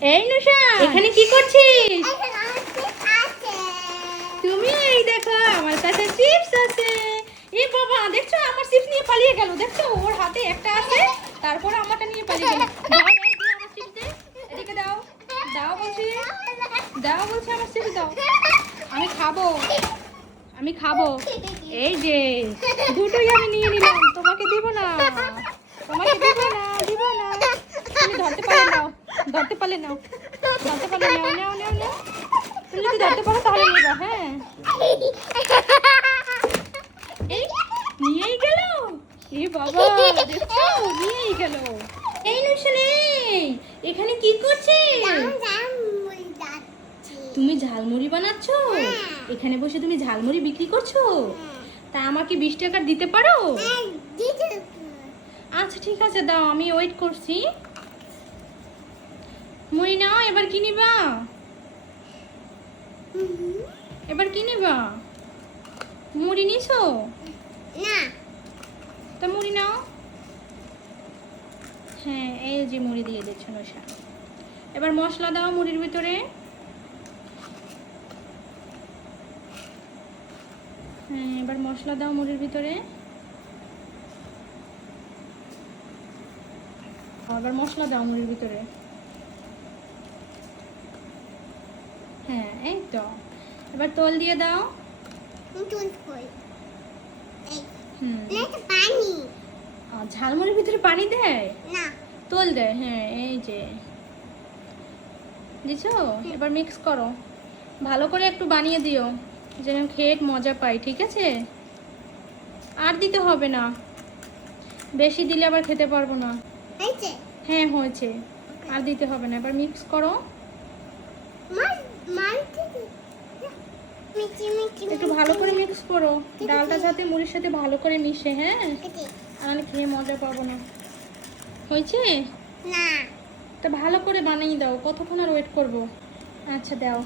এই নুশা, এখানে কি করছিস? তুমি এই দেখো আমার কাছে চিপস আছে। এ বাবা, দেখছো আমার চিপস নিয়ে পালিয়ে গেল। দেখছো ওর হাতে একটা আছে, তারপরে আমারটা নিয়ে পালিয়ে গেল। দাও এই দিয়ে আমার চিপস দে, এদিকে দাও। দাও বলছি, দাও বলছি, আমার চিপস দাও। আমি খাবো, আমি খাবো। এই যে দুটোই আমি নিয়ে নিলাম, তোমাকে দিব না, তোমাকে দিব না, দিব না। তুমি ধরতে পারলে নাও, ধরতে পারলে নাও, ধরতে পারলে নাও, নাও নাও নাও। তুমি যদি ধরতে পারো তাহলে নেবা। হ্যাঁ, এই নিয়েই গেল। এ বাবা, দেখছো নিয়েই গেল। এই নুশানে, এখানে কি করছিস? তুমি ঝালমুড়ি বানাচ্ছো? এখানে বসে তুমি ঝালমুড়ি বিক্রি করছো? তা আমাকে 20 টাকা দিতে পারো? আচ্ছা ঠিক আছে, দাও, আমি ওয়েট করছি। মুড়ি নাও, এবার কি নিবা? এবার কি নিবা? মুড়ি নিছো না? তা মুড়ি নাও। হ্যাঁ, এই যে মুড়ি দিয়ে দিচ্ছ নশা। এবার মশলা দাও মুড়ির ভিতরে। হ্যাঁ, এবার মশলা দাও মুড়ির ভিতরে। আবার মশলা দাও মুড়ির ভিতরে। হ্যাঁ, এই তো। এবার তোল দিয়ে দাও। ঝালমুড়ির ভিতরে পানি দেয় না, তোল দেয়। হ্যাঁ, এই যে দিছো। এবার মিক্স করো, ভালো করে একটু বানিয়ে দিও যেন খেয়ে মজা পাই। ঠিক আছে, আর দিতে হবে না, বেশি দিলে আবার খেতে পারবো না। হ্যাঁ হয়েছে, আর দিতে হবে না। এবার মিক্স করো, একটু ভালো করে মিক্স করো, ডালটা যাতে মুড়ির সাথে ভালো করে মিশে। হ্যাঁ, আর খেয়ে মজা পাবো না। হয়েছে না? তা ভালো করে বানিয়ে দাও, কতক্ষণ আর ওয়েট করবো? আচ্ছা দাও।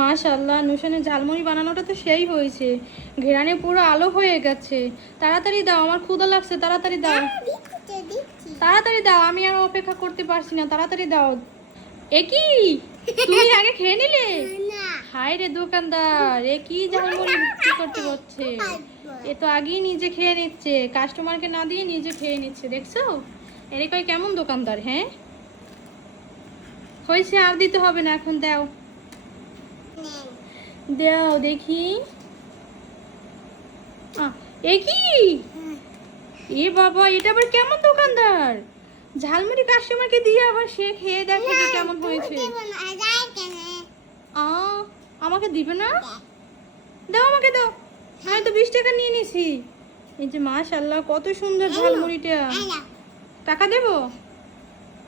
মাশাআল্লাহ, নুশানের ঝালমুড়ি বানানোটা তো সেই হয়েছে, ঘেরানে পুরো আলো হয়ে গেছে। তাড়াতাড়ি দাও, আমার ক্ষুধা লাগছে, তাড়াতাড়ি দাও, তাড়াতাড়ি দাও, আমি আর অপেক্ষা করতে পারছি না, তাড়াতাড়ি দাও। এ কি, তুমি আগে খেয়ে নিলে? হায় রে দোকানদার, এ কি ঝালমুড়ি বিক্রি করতে হচ্ছে? এ তো আগেই নিজে খেয়ে নিচ্ছে, কাস্টমারকে না দিয়ে নিজে খেয়ে নিচ্ছে। দেখছো এর কয় কেমন দোকানদার? হ্যাঁ, হয়েছে, আর দিতে হবে না, এখন দাও, দাও দেখি। এ কি, এ বাবা, এটা আবার কেমন দোকানদার? ঝালমুড়ি কাস্টমারকে দিয়ে আবার সে খেয়ে দেখে যে কেমন হয়েছে। আমাকে দিবে না? দাও, আমাকে দাও, আমি তো 20 টাকা নিয়ে নিছি। এই যে মাশাআল্লাহ, কত সুন্দর ঝালমুড়িটা। টাকা দেবো?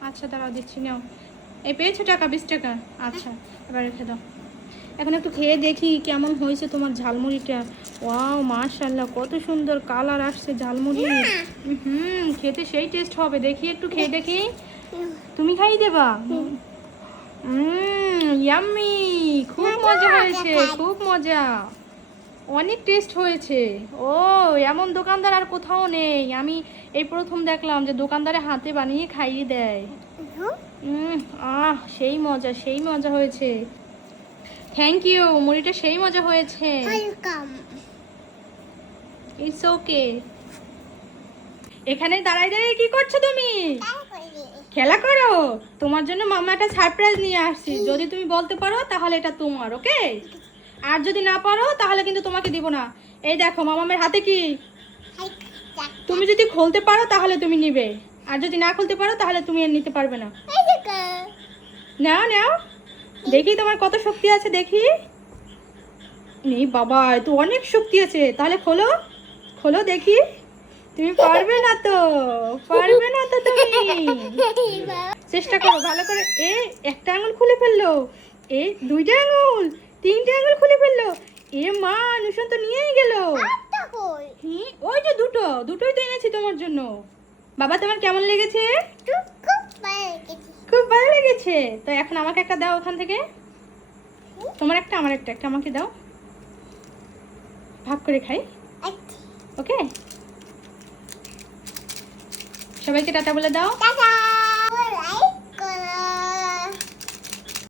আচ্ছা দাঁড়াও, দিচ্ছি, নাও। এই পেয়েছো টাকা, 20 টাকা। আচ্ছা, এবার রেখে দাও। এখন একটু খেয়ে দেখি কেমন হয়েছে তোমার ঝালমুড়িটা। ওয়াও, মাশাআল্লাহ, কত সুন্দর কালার আসছে ঝালমুড়ি। খেতে সেই টেস্ট হবে। দেখি, একটু খেয়ে দেখি। তুমি খাই দেবা? ইয়াম্মি, খুব মজা হয়েছে, খুব মজা, অনেক টেস্ট হয়েছে। ও, এমন দোকানদার আর কোথাও নেই, আমি এই প্রথম দেখলাম যে দোকানদারে হাতে বানিয়ে খাইয়ে দেয়। সেই মজা, সেই মজা হয়েছে। থ্যাংক ইউ, মুড়িটা সেই মজা হয়েছে। It's okay. এখানে দাঁড়াই দাঁড়িয়ে কি করছো তুমি? খেলা করো? তোমার জন্য মামা একটা সারপ্রাইজ নিয়ে আসছি, যদি তুমি বলতে পারো তাহলে এটা তোমার। ওকে, আর যদি না পারো তাহলে কিন্তু তোমাকে দিব না। এই দেখো মামামের হাতে কি, তুমি যদি খুলতে পারো তাহলে তুমি নিবে, আর যদি না খুলতে পারো তাহলে তুমি আর নিতে পারবে না। নাও নাও, দেখি তোমার কত শক্তি আছে, দেখি। নেই বাবা, তো অনেক শক্তি আছে। তাহলে খোলো, খোলো দেখি। তুমি পারবে না তো, পারবে না তো তুমি। চেষ্টা করো ভালো করে। একটা আঙুল খুলে ফেললো, দুইটা আঙুল, তিনটা আঙুল খুলে ফেললো। মা, নুশান তো নিয়েই গেল। ওই যে দুটোই তো এনেছি তোমার জন্য। বাবা, তোমার কেমন লেগেছে? খুব ভালো লেগেছে। তো এখন আমাকে একটা দাও ওখান থেকে। তোমার একটা, আমার একটা, একটা আমাকে দাও, ভাগ করে খাই। ওকে, সবাইকে টাটা বলে দাও।